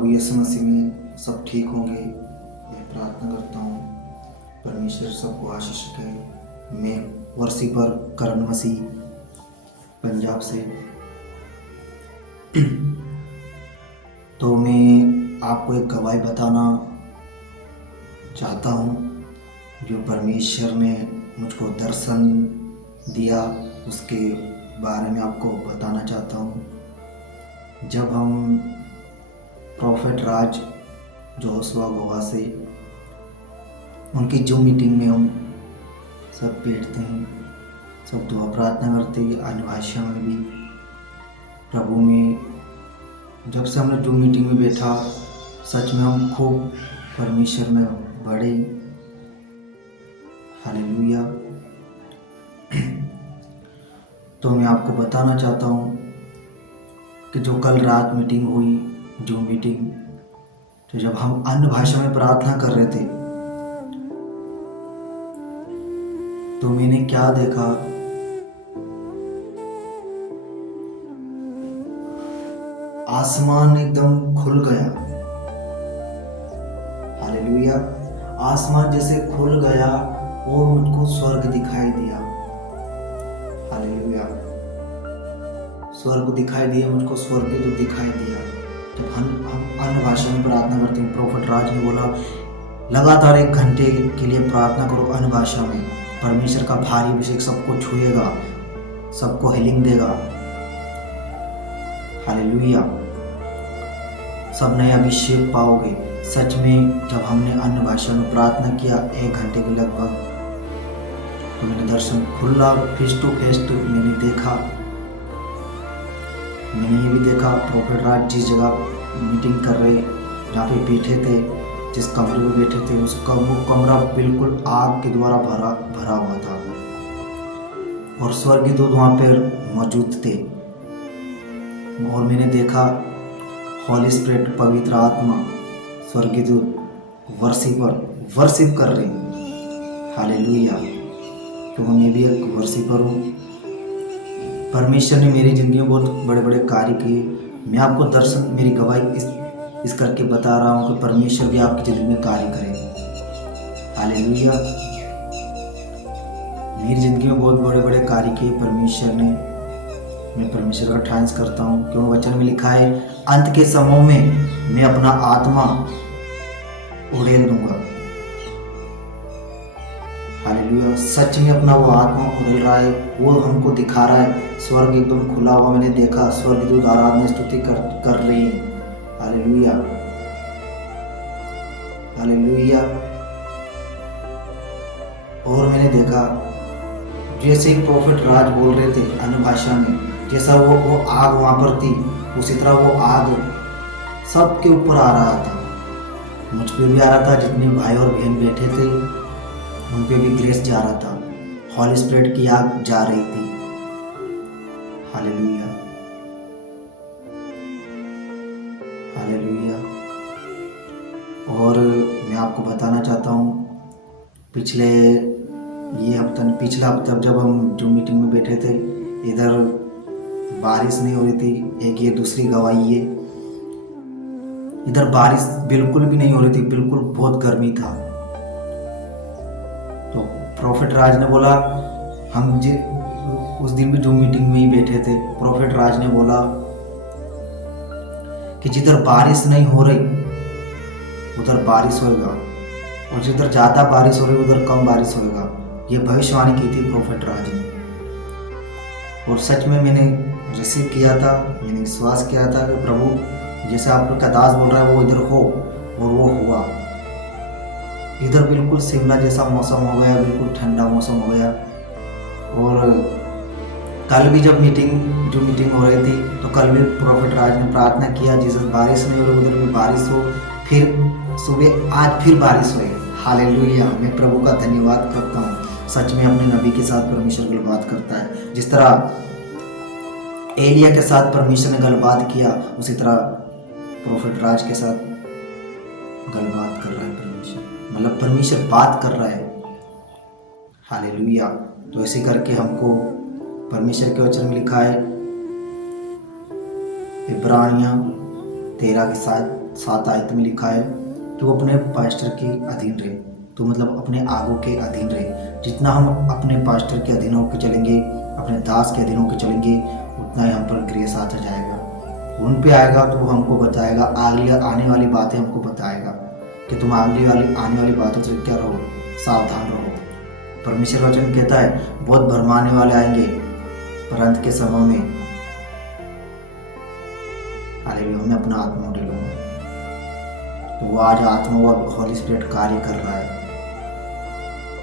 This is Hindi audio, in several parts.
प्रभु यीशु मसीह में सब ठीक होंगे। मैं प्रार्थना करता हूँ परमेश्वर सबको आशीष करे। मैं वर्षी पर करण मसीह पंजाब से। तो मैं आपको एक गवाही बताना चाहता हूँ जो परमेश्वर ने मुझको दर्शन दिया, उसके बारे में आपको बताना चाहता हूँ। जब हम प्रॉफिट राज जोशुआ गोवा से उनकी जूम मीटिंग में हम सब बैठते हैं, सब दुआ प्रार्थना करते हैं, अन्य भाषा में भी। प्रभु में जब से हमने जूम मीटिंग में बैठा, सच में हम खूब परमेश्वर में बढ़े। हालेलुया। तो मैं आपको बताना चाहता हूँ कि जो कल रात मीटिंग हुई, जूम मीटिंग, तो जब हम अन्य भाषा में प्रार्थना कर रहे थे तो मैंने क्या देखा, आसमान एकदम खुल गया। हालेलुया। आसमान जैसे खुल गया और मुझको स्वर्ग दिखाई दिया। हालेलुया। स्वर्ग दिखाई दिया मुझको, स्वर्ग तो दिखाई दिया। जब हम अन्य भाषा में प्रार्थना करते हैं, प्रॉफिट राज ने बोला लगातार 1 घंटे के लिए प्रार्थना करो अन्य भाषा में। परमेश्वर का भारी अभिषेक सबको छुएगा, सबको हीलिंग देगा। हालेलुया। सब नए अभिषेक पाओगे। सच में जब हमने अन्य भाषा में प्रार्थना किया 1 घंटे के लगभग, तो मैंने दर्शन खुला, फेस टू फेस मैंने देखा। मैंने ये भी देखा प्रॉफिट राज जिस जगह मीटिंग कर रहे, जहाँ पे बैठे थे, जिस कमरे में बैठे थे, उसका वो कमरा बिल्कुल आग के द्वारा भरा हुआ था और स्वर्गीय दूत वहाँ पर मौजूद थे। और मैंने देखा हॉली स्पिरिट, पवित्र आत्मा, स्वर्गीय दूत वर्शिप कर रहे हैं। हालेलुया। तो मैं भी एक वर्शिपर हूँ। परमेश्वर ने मेरी ज़िंदगी में बहुत बड़े बड़े कार्य किए। मैं आपको दर्शन, मेरी गवाही इस करके बता रहा हूँ कि परमेश्वर भी आपकी ज़िंदगी में कार्य करे। हालेलुया। मेरी ज़िंदगी में बहुत बड़े बड़े कार्य किए परमेश्वर ने। मैं परमेश्वर का थैंक्स करता हूँ, क्यों वचन में लिखा है अंत के समय में मैं अपना आत्मा उड़ेल दूंगा। हालेलुया। सच में अपना वो आत्मा उड़ेल रहा है, वो हमको दिखा रहा है। स्वर्ग एकदम खुला हुआ मैंने देखा, स्वर्गदूत आराधना स्तुति कर रही है। हालेलुया। हालेलुया। और मैंने देखा जैसे एक प्रॉफिट राज बोल रहे थे अन्य भाषा में, जैसा वो आग वहाँ पर थी, उसी तरह वो आग सबके ऊपर आ रहा था। मुझ पे भी आ रहा था, जितने भाई और बहन बैठे थे उन पे भी ग्रेस जा रहा था। हॉली स्पिरिट की आग जा रही थी। हालेलुया। हालेलुया। और मैं आपको बताना चाहता हूँ, पिछला हफ्ता जब हम जूम मीटिंग में बैठे थे, इधर बारिश नहीं हो रही थी। एक ये दूसरी गवाही है, इधर बारिश बिल्कुल भी नहीं हो रही थी, बिल्कुल बहुत गर्मी था। तो प्रॉफिट राज ने बोला, हम उस दिन भी जूम मीटिंग में ही बैठे थे। प्रॉफिट राज ने बोला कि जिधर बारिश नहीं हो रही उधर बारिश होएगा, और जिधर ज़्यादा बारिश हो रही उधर कम बारिश होएगा। ये भविष्यवाणी की थी प्रॉफिट राज ने। और सच में मैंने रिसीव किया था, मैंने विश्वास किया था कि प्रभु जैसे आपका दास बोल रहा है वो इधर हो, और वो हुआ। इधर बिल्कुल शिमला जैसा मौसम हो गया, बिल्कुल ठंडा मौसम हो गया। और कल भी जब मीटिंग हो रही थी, तो कल भी प्रॉफिट राज ने प्रार्थना किया, जैसे बारिश नहीं हो रही उधर भी बारिश हो। फिर सुबह आज फिर बारिश हुई। हालेलुया। मैं प्रभु का धन्यवाद करता हूँ। सच में अपने नबी के साथ परमेश्वर गलबात करता है। जिस तरह एलिया के साथ परमेश्वर ने गलबात किया, उसी तरह प्रॉफिट राज के साथ गलबात कर रहा है परमेश्वर, मतलब परमेश्वर बात कर रहा है। हालेलुया। तो ऐसे करके हमको परमेश्वर के वचन में लिखा है, इब्रानियां 13 के 7 आयत में लिखा है कि वो अपने पास्टर के अधीन रहे। तो मतलब अपने आगू के अधीन रहे। जितना हम अपने पास्टर के अधीन होकर चलेंगे, अपने दास के अधीन होकर चलेंगे, उतना ही हम पर ग्रेस आता जाएगा। उन पे आएगा तो वो हमको बताएगा, अगली आने वाली बातें हमको बताएगा कि तुम आने वाली बातों से क्या रहो, सावधान रहो। परमेश्वर वचन कहता है बहुत भरमाने वाले आएंगे, पर अंत के समय में हालेलुया मैं अपना आत्मा डालूंगा। तो वो आज आत्मा व हॉली स्पिरिट कार्य कर रहा है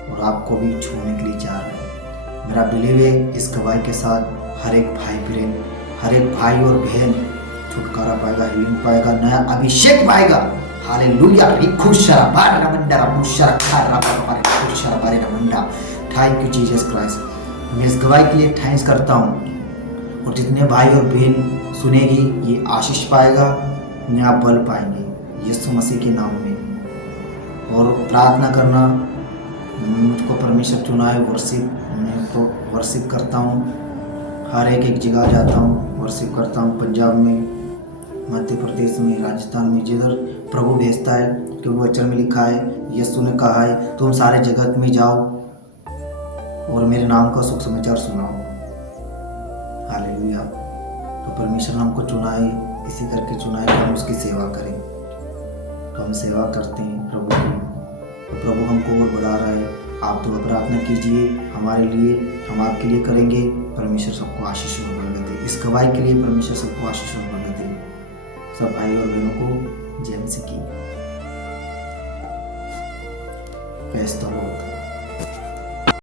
और आपको भी छूने के लिए चाह रहा है। मेरा बिलीव है इस गवाही के साथ हर एक भाई बहन, हर एक भाई और बहन छुटकारा पाएगा, हीलिंग पाएगा, नया अभिषेक पाएगा। Hallelujah. Thank you Jesus Christ. मैं इस गवाही के लिए थैंक्स करता हूँ और जितने भाई और बहन सुनेगी ये आशीष पाएगा, नया बल पाएंगे यीशु मसीह के नाम में। और प्रार्थना करना, मुझको परमेश्वर चुना है वर्शिप, मैं तो वर्शिप करता हूँ, हर एक जगह जाता हूँ, वर्शिप करता हूँ, पंजाब में, मध्य प्रदेश में, राजस्थान में, जिधर प्रभु भेजता है। क्योंकि वचन में लिखा है, यीशु ने कहा है तुम सारे जगत में जाओ और मेरे नाम का सुख समाचार सुनाओ। हालेलुया। तो परमेश्वर ने हमको चुना है, इसी करके चुना है कि हम उसकी सेवा करें। तो हम सेवा करते हैं प्रभु की, तो प्रभु हमको और बढ़ा रहा है। आप तो प्रार्थना कीजिए हमारे लिए, हम आपके लिए करेंगे। परमेश्वर सबको आशीष में बरकत दे। इस गवाही के लिए परमेश्वर सबको आशीष में बरकत दे। सब भाई और बहनों को जय मसीह की। Praise the Lord.